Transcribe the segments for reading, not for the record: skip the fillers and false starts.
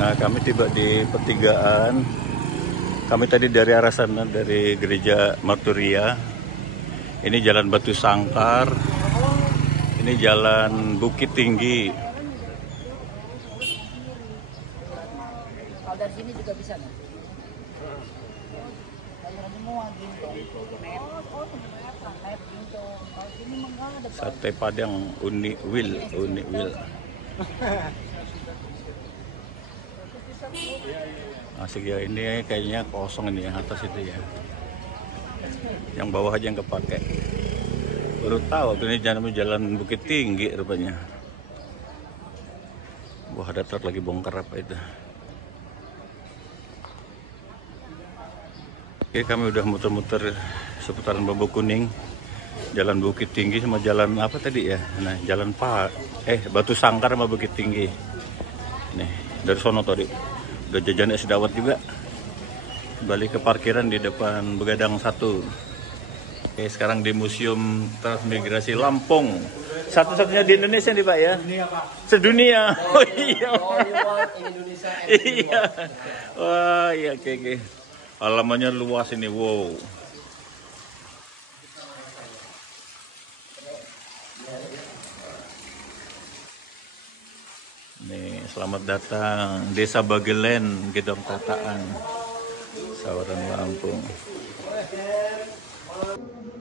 Nah, kami tiba di pertigaan. Kami tadi dari arah sana, dari gereja Marturia. Ini jalan Batu Sangkar. Ini jalan Bukit Tinggi. Kalau dari sini juga bisa nih. Sate Padang Uni Wil. Asik ya, ini kayaknya kosong ini yang atas itu ya. Yang bawah aja yang kepake. Baru tahu ini jalan Bukit Tinggi rupanya. Wah, ada truk lagi bongkar apa itu. Oke, kami udah muter-muter seputaran Bambu Kuning, jalan Bukit Tinggi sama jalan apa tadi ya? Nah, jalan Batu Sangkar sama Bukit Tinggi. Nih, dari sono tadi. Udah jajan es dawet juga. Balik ke parkiran di depan Begadang 1. Oke, sekarang di Museum Transmigrasi Lampung. Satu-satunya di Indonesia nih Pak ya? Dunia, Pak. Sedunia. Oh iya. Indonesia. Iya. Wah, iya oke. Halamannya luas ini, wow. Nih, selamat datang Desa Bagelen, Gedong Tataan, Sawaran Lampung.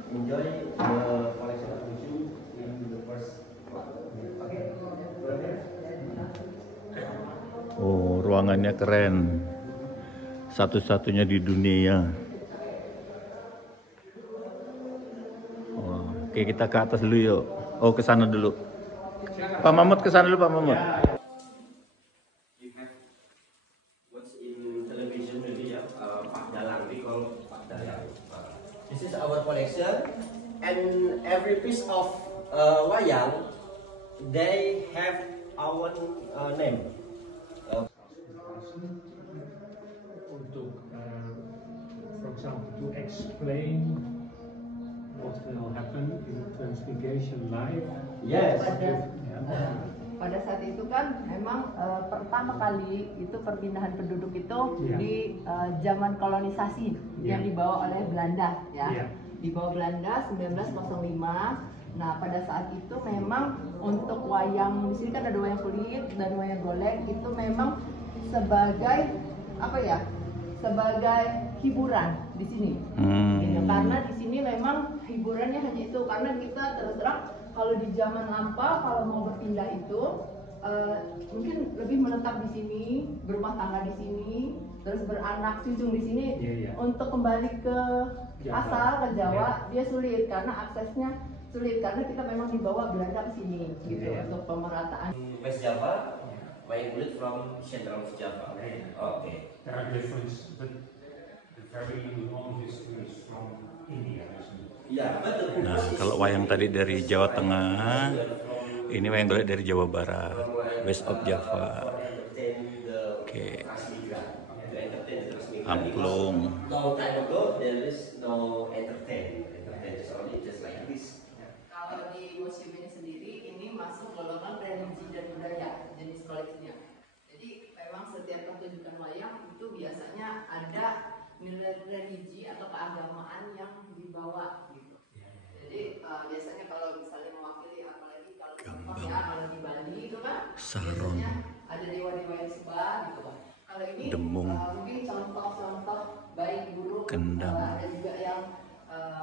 Enjoy the collection of museum in the first. Oh, ruangannya keren. Satu-satunya di dunia. Oh, oke, kita ke atas dulu yuk. Oh, ke sana dulu. Pak Mahmud ke sana dulu, Pak Mahmud. What's in television maybe ya, Pak Dalang, we call Pak Dalang. This is our collection, and every piece of wayang, they have our name. Untuk, for example, to explain what will happen in Transmigration Live. Yes. Pada saat itu kan memang pertama kali itu perpindahan penduduk itu di zaman kolonisasi yang dibawa oleh Belanda ya. Dibawa Belanda 1905. Nah, pada saat itu memang untuk wayang di sini kan ada wayang kulit dan wayang golek, itu memang sebagai apa ya? Sebagai hiburan di sini. Gitu. Karena di sini memang hiburannya hanya itu, karena kita terus terang kalau di zaman lampau kalau mau berpindah itu mungkin lebih menetap di sini, berumah tangga di sini, terus beranak cucu di sini. Untuk kembali ke asal ke Jawa dia sulit karena aksesnya sulit, karena kita memang dibawa Belanda ke sini gitu untuk pemerataan. West Java, wayang kulit from Central of Java. Okay. There are difference, but the very long history is from India. Ya, betul. Nah, kalau wayang tadi dari Jawa Tengah, ini wayang golek dari Jawa Barat, West of Java. Oke. Angklung. Long time ago, there is no entertain. Entertain is only just like this. Kalau di museum ini sendiri, ini masuk golongan religi dan budaya jenis koleksinya. Jadi memang setiap pertunjukan wayang itu biasanya ada nilai religi atau keagamaan yang dibawa gitu. Jadi biasanya kalau misalnya mewakili, apalagi kalau contoh ya kalau di Bali itu kan biasanya ada dewa-dewa yang sembah gitu kan. Kalau ini mungkin contoh-contoh baik buruk, ada juga yang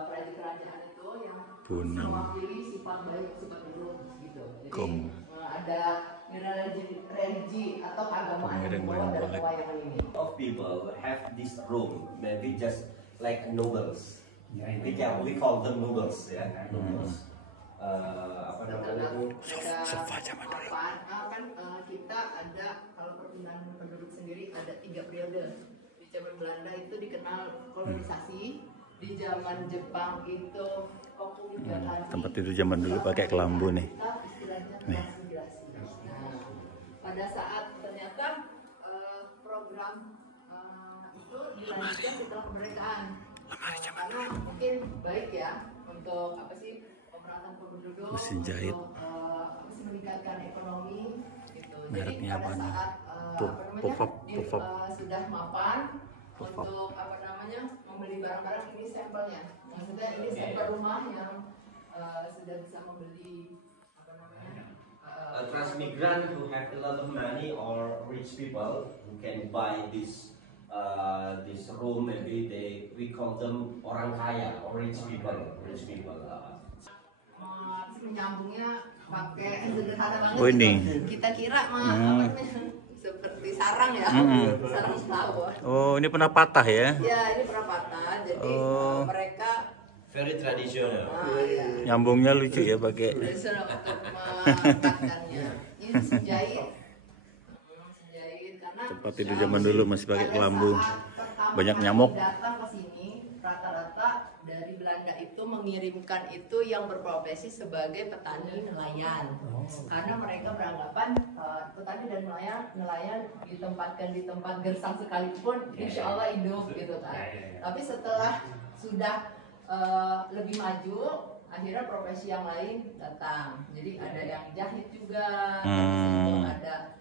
kerajaan itu yang mewakili sifat baik, sifat buruk gitu. Jadi ada religi atau keagamaan yang dibawa dalam wayangan ini. Of people have this room, maybe just like nobles. We call them nobles, ya. Nobles. Apa namanya itu? Sofa zaman dulu. Kan kita ada, kalau perpindahan penduduk sendiri ada 3 periode. Di zaman Belanda itu dikenal kolonisasi, di zaman Jepang itu komunitas. Tempat itu zaman dulu pakai kelambu nih. Nih. Nah, pada saat ternyata program itu dilanjutkan setelah kemerdekaan. Karena mungkin baik ya untuk apa sih pemerataan penduduk, mesin jahit. untuk meningkatkan ekonomi gitu. Mereknya jadi pada apa saat sudah mapan untuk membeli barang-barang. Ini sampelnya. Maksudnya ini sampel rumah yang sudah bisa membeli transmigran who have a lot of money or rich people who can buy this room. Maybe we call them orang kaya or rich people. Menyambungnya pakai sederhana banget. Oh, ini. Kita kira seperti sarang ya, sarang flower. Oh, ini pernah patah ya? Ya, ini pernah patah. Jadi mereka Very traditional. ya. Nyambungnya lucu ya pakai. Tradisional untuk mengangkatkannya. Ini sejahit. Karena Tempat tidur zaman dulu masih pakai kelambu. Banyak nyamuk. Datang ke sini rata-rata dari Belanda itu mengirimkan itu yang berprofesi sebagai petani nelayan. Karena mereka beranggapan petani dan nelayan ditempatkan di tempat gersang sekalipun insya Allah hidup gitu kan. Tapi setelah sudah lebih maju, akhirnya profesi yang lain datang. Jadi ada yang jahit juga, ada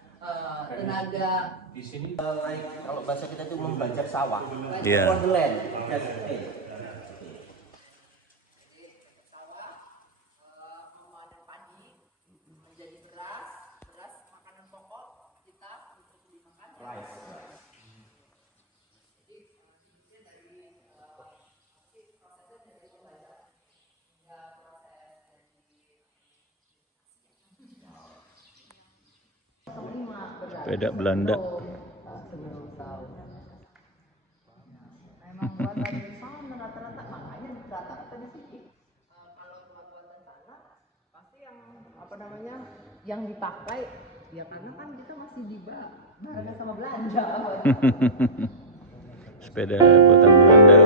tenaga. Di sini kalau bahasa kita itu membajak sawah. Iya. For the land. Memanen padi menjadi beras makanan pokok kita untuk dimakan. Sepeda Belanda. Memang buatan sana rata-rata, makanya rata-rata di sini. Kalau buatan sana pasti yang dipakai ya karena kan kita masih di barangnya sama Belanda. Sepeda buatan Belanda.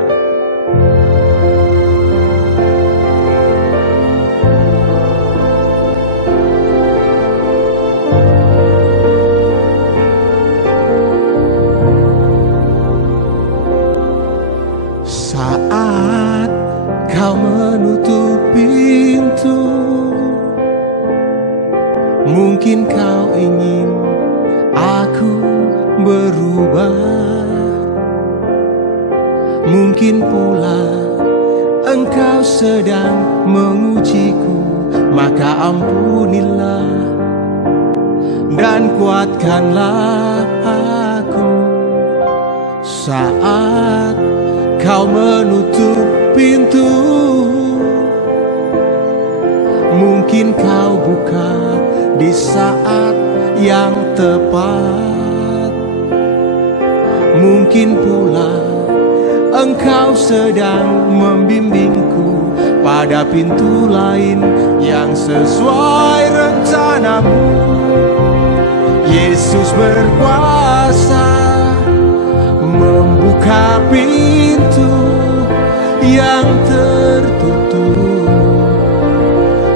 Saat kau menutup pintu, mungkin kau ingin aku berubah. Mungkin pula engkau sedang mengujiku, maka ampunilah dan kuatkanlah aku. Saat kau menutup pintu, mungkin kau buka di saat yang tepat. Mungkin pula engkau sedang membimbingku pada pintu lain yang sesuai rencanamu. Yesus berkuasa membuka pintu yang tertutup.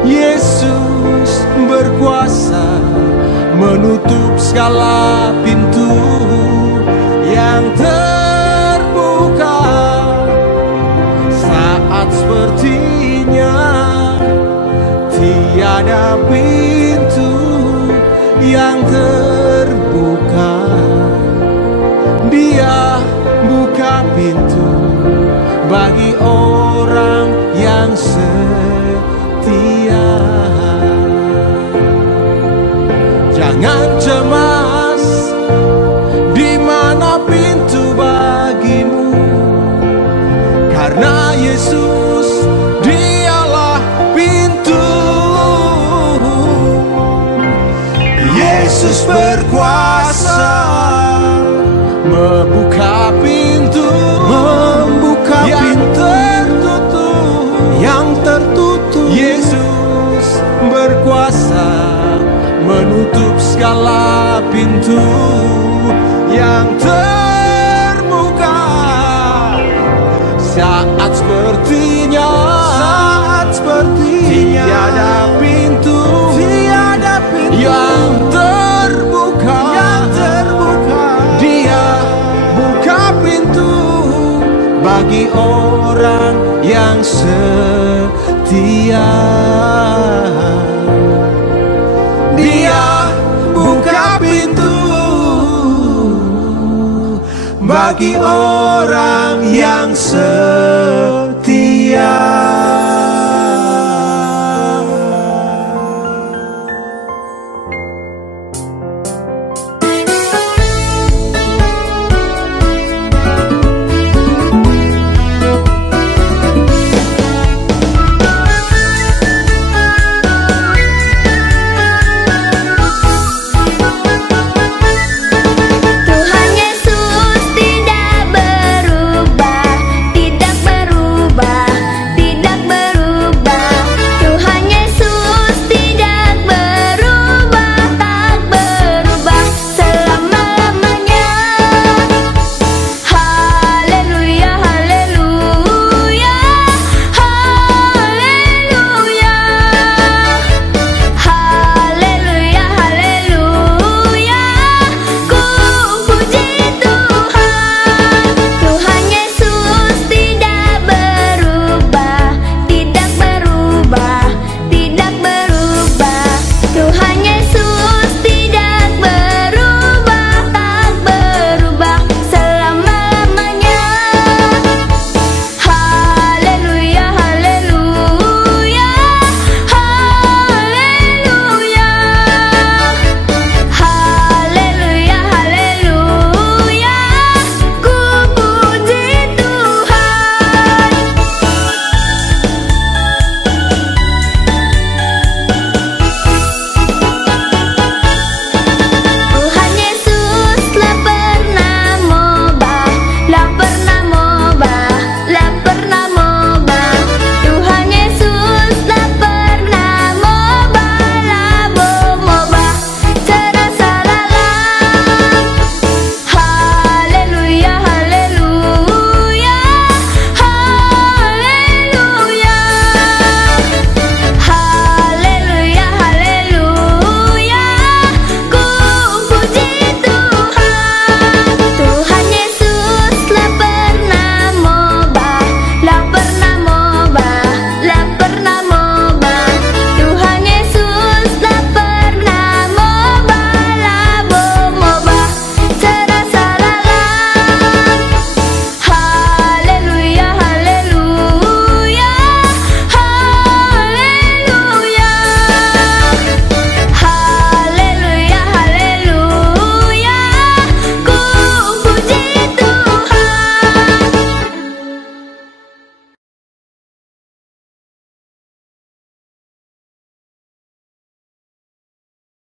Yesus berkuasa menutup segala pintu yang terbuka. Saat sepertinya tiada pintu yang terbuka, Dia buka pintu bagi orang yang setia. Jangan cemas, di mana pintu bagimu, karena Yesus Dialah pintu. Yesus berkuasa membuka pintu, yang tertutup. Yesus berkuasa menutup segala pintu yang terbuka. Saat sepertinya tiada pintu yang terbuka, Dia buka pintu bagi orang yang setia. Dia buka pintu bagi orang yang setia.